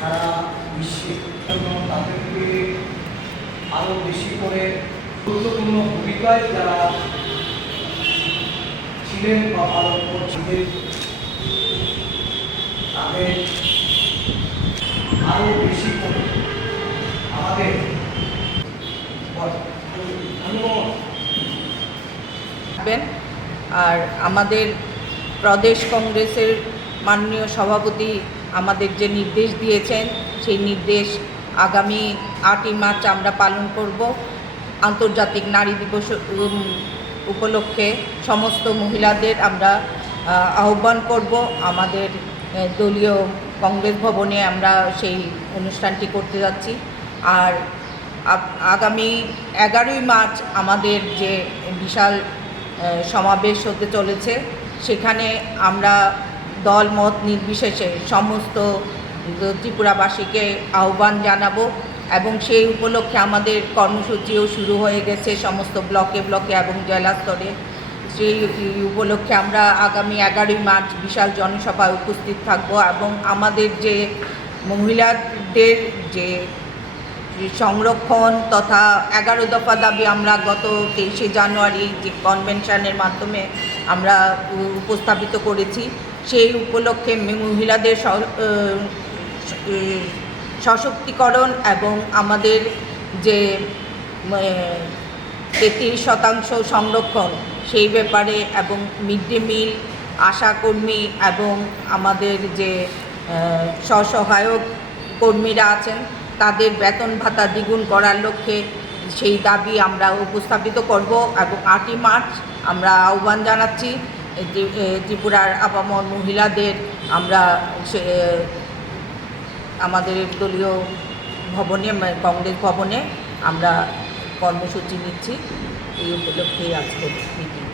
সারা বিশ্বে তাদেরকে আরও বেশি করে গুরুত্বপূর্ণ ভূমিকায় যারা ছিলেন বা পালন করছিলেন তাদের আরও বেশি করে আমাদের আর আমাদের প্রদেশ কংগ্রেসের মাননীয় সভাপতি আমাদের যে নির্দেশ দিয়েছেন সেই নির্দেশ আগামী 8ই মার্চ আমরা পালন করব। আন্তর্জাতিক নারী দিবস উপলক্ষে সমস্ত মহিলাদের আমরা আহ্বান করব। আমাদের দলীয় কংগ্রেস ভবনে আমরা সেই অনুষ্ঠানটি করতে যাচ্ছি। আর আগামী 11ই মার্চ আমাদের যে বিশাল সমাবেশ হতে চলেছে, সেখানে আমরা দল মত নির্বিশেষে সমস্ত ত্রিপুরাবাসীকে আহ্বান জানাবো এবং সেই উপলক্ষে আমাদের কর্মসূচিও শুরু হয়ে গেছে সমস্ত ব্লকে ব্লকে এবং জেলা স্তরে। সেই উপলক্ষে আমরা আগামী 11ই মার্চ বিশাল জনসভায় উপস্থিত থাকব এবং আমাদের যে মহিলাদের যে সংরক্ষণ তথা 11 দফা দাবি আমরা গত 23শে জানুয়ারি যে কনভেনশনের মাধ্যমে আমরা উপস্থাপিত করেছি, সেই উপলক্ষে মহিলাদের সশক্তিকরণ এবং আমাদের যে 33% সংরক্ষণ সেই ব্যাপারে এবং মিড ডে মিল, আশাকর্মী এবং আমাদের যে স্বসহায়ক কর্মীরা আছেন তাদের বেতন ভাতা দ্বিগুণ করার লক্ষ্যে সেই দাবি আমরা উপস্থাপিত করব এবং 8ই মার্চ আমরা আহ্বান জানাচ্ছি ত্রিপুরার আপামর মহিলাদের। আমরা আমাদের দলীয় ভবনে কংগ্রেস ভবনে আমরা কর্মসূচি নিচ্ছি। এই উপলক্ষেই আজকের মিটিং।